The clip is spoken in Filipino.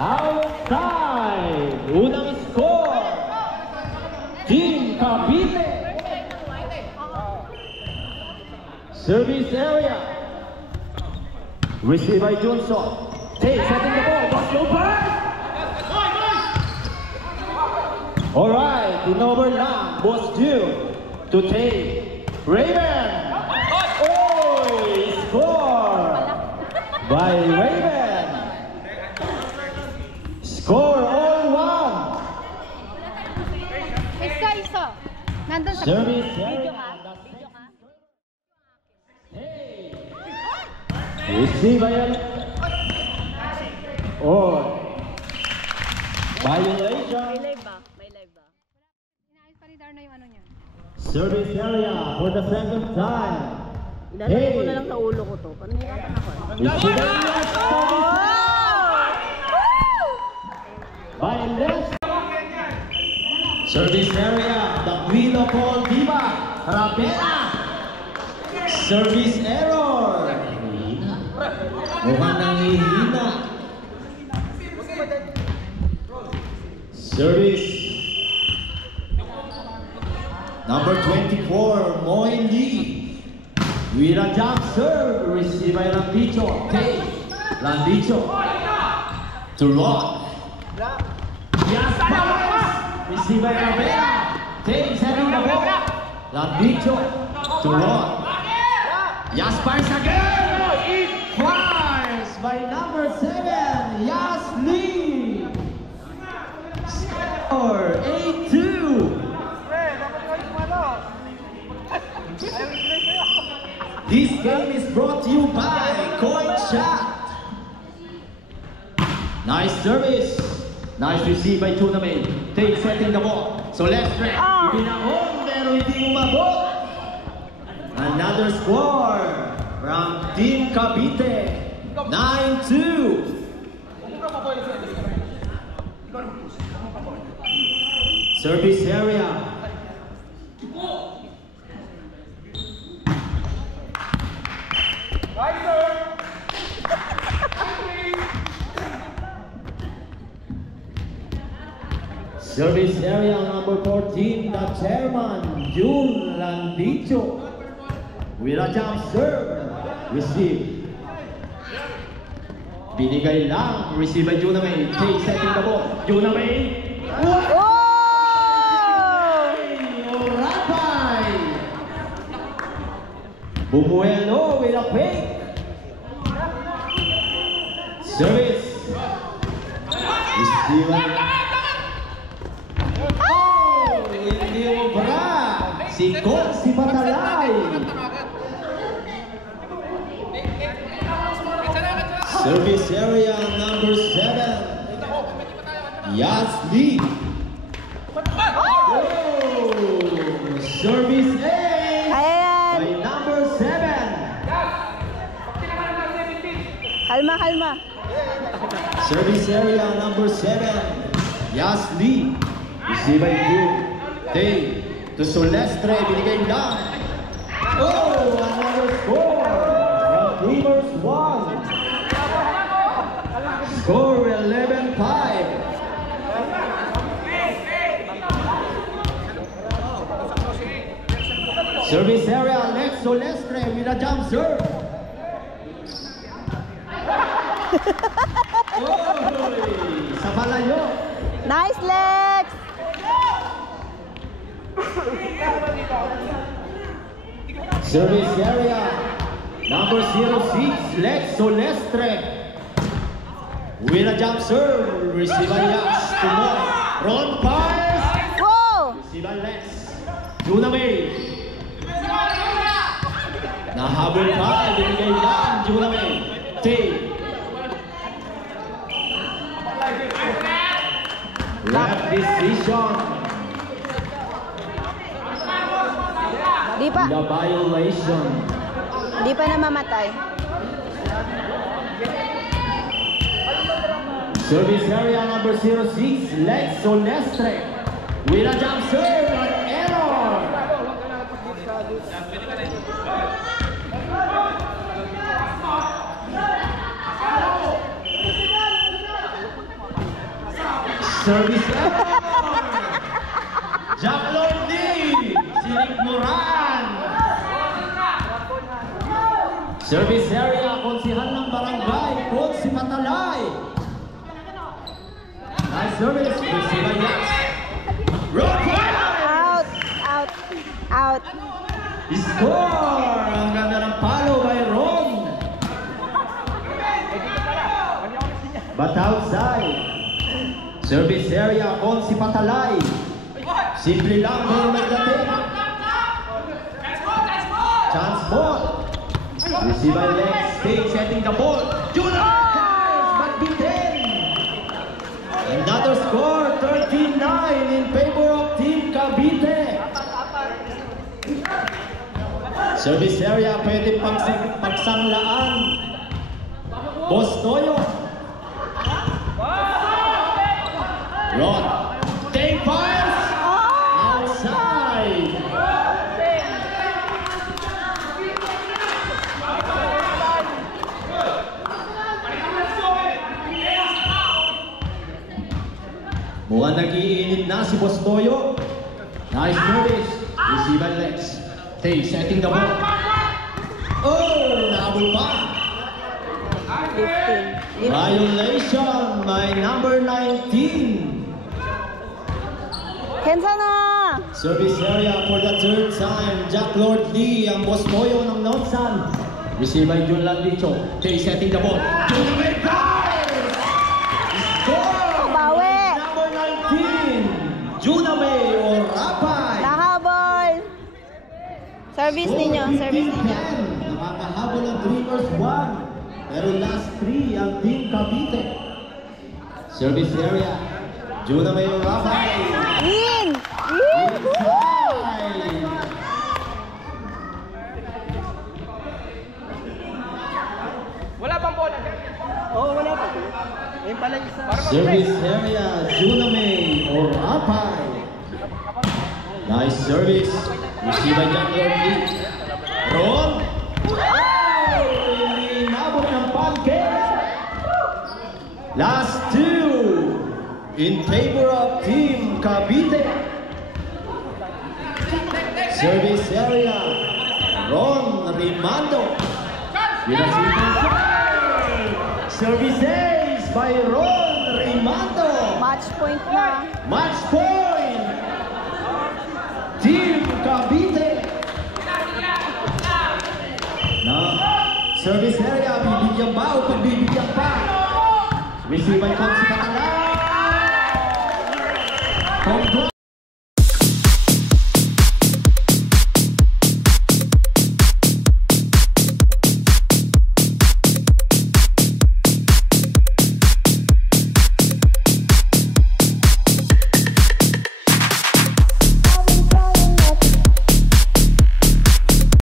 Outside! Unang score! Team Cavite! Service area! Received by Johnson. Tay setting the ball. Boss open! Alright, turnover lang. Boss due to Tay. Raven! Oh! Score! By Raven! Score all one! Isa. Nandun sa Service video ka? Hey! Receive by oh! Violation! May live ba? Inaayos pa ni Darna yung ano niya. Service area for the second time. Ilalagay ko na lang sa ulo ko to. Panirapan ako. Receive by left. Service area, the Queen of all Diva, Rabena. Service error. Mukhang nangihina. Service. Number 24, Moy Lee. With a jump serve, received by Landicho. Tay. Landicho. To Rock. Yes, pass. Received by Rabena. Tay setting the ball. Landicho. To Rock. Yes, pass again. Fires by number 7, Yas Lee. Score 8-2. This game is brought to you by Coin Shot. Nice service. Nice receive by Tunamay. Tay setting the ball. So left track. Ibinahon pero hindi umabot. Another score from Team Cavite. 9-2. Service area. Service area number 14, the chairman, June Landicho. With a jump serve. Receive. Binigay lang. Receive by Junamay. Tay setting the ball. Junamay. Oh! Rapay. Bumuelo with a fake. Service. Receive. Oh! Hindi mo bra. Si Coach, si Batalay. Service area number 7, Yas Lee. Oh! Service A by number 7. Kalma. Service area number 7, Yas Lee. Receive by Tay to Solestre. Binigay lang. Oh! Another score from Dreamers 1. Score 11-5. Service area, Lex Solestre with a jump serve. Sa palayo. Nice, Lex! Service area, number 06, Lex Solestre. With a jump serve, receive by Yax to Moy. Ron fires. Whoa! Receive by Lex. Junamay. Nahabol pa, binigay lang, Junamay. Tay. Left decision. Di pa. The violation. Di pa namamatay. Service area number 06, Lex Solestre. With a jump serve, an error. Service error! Jack Lordy! Si Rick Moran! Service area, konsihan ng barangay, coach si Patalay. Nice service, receive by Yax. Road fire! Out. Out. Out. Score! Ang ganda ng palo by Ron. But outside. Service area, on si Patalay. Simple lang, pero nagdating. Chance ball. Receive by Lex. Stay setting the ball. Junior Cars, but beaten. Another score, 39 in favor of Team Cavite. Service area, pwede pagsanglaan. Boss Toyo. Rod. Take fires. Outside. Mukhang nag-iinit na si Boss Toyo. Nice service. Receive by Lex. Tay setting the ball. Oh, nahabol pa. 15. Violation by number 19. Kensana! Service area for the third time. Jack Lord Lee, ang Boss Toyo ng Nonsan. Receive by Jun Landicho. Tay setting the ball. Junamay fires! Score! Bawi! Number 19. Junamay or Rapay. Nahabol! Service ninyo, service ninyo. Nakakahabol ng Dreamers 1. Pero last 3 ang Team Cavite. Service area. Junamay or Rapay. In! Inside. Wala bang bola? Oo, wala pa. Ayun pala isa. Service area, Junamay or Rapay. Nice service. Receive by Jack Lordy. Ron. Hindi inabot ng pancake. Last 2 in favor of Team Cavite. Service area, Ron Rimando. With a simple shot. Service ace by Ron Rimando. Match point na. Match point! Team Cavite! Na service area, bibigyan ba o pagbibigyan pa? Receive by Consi Patalay! Control!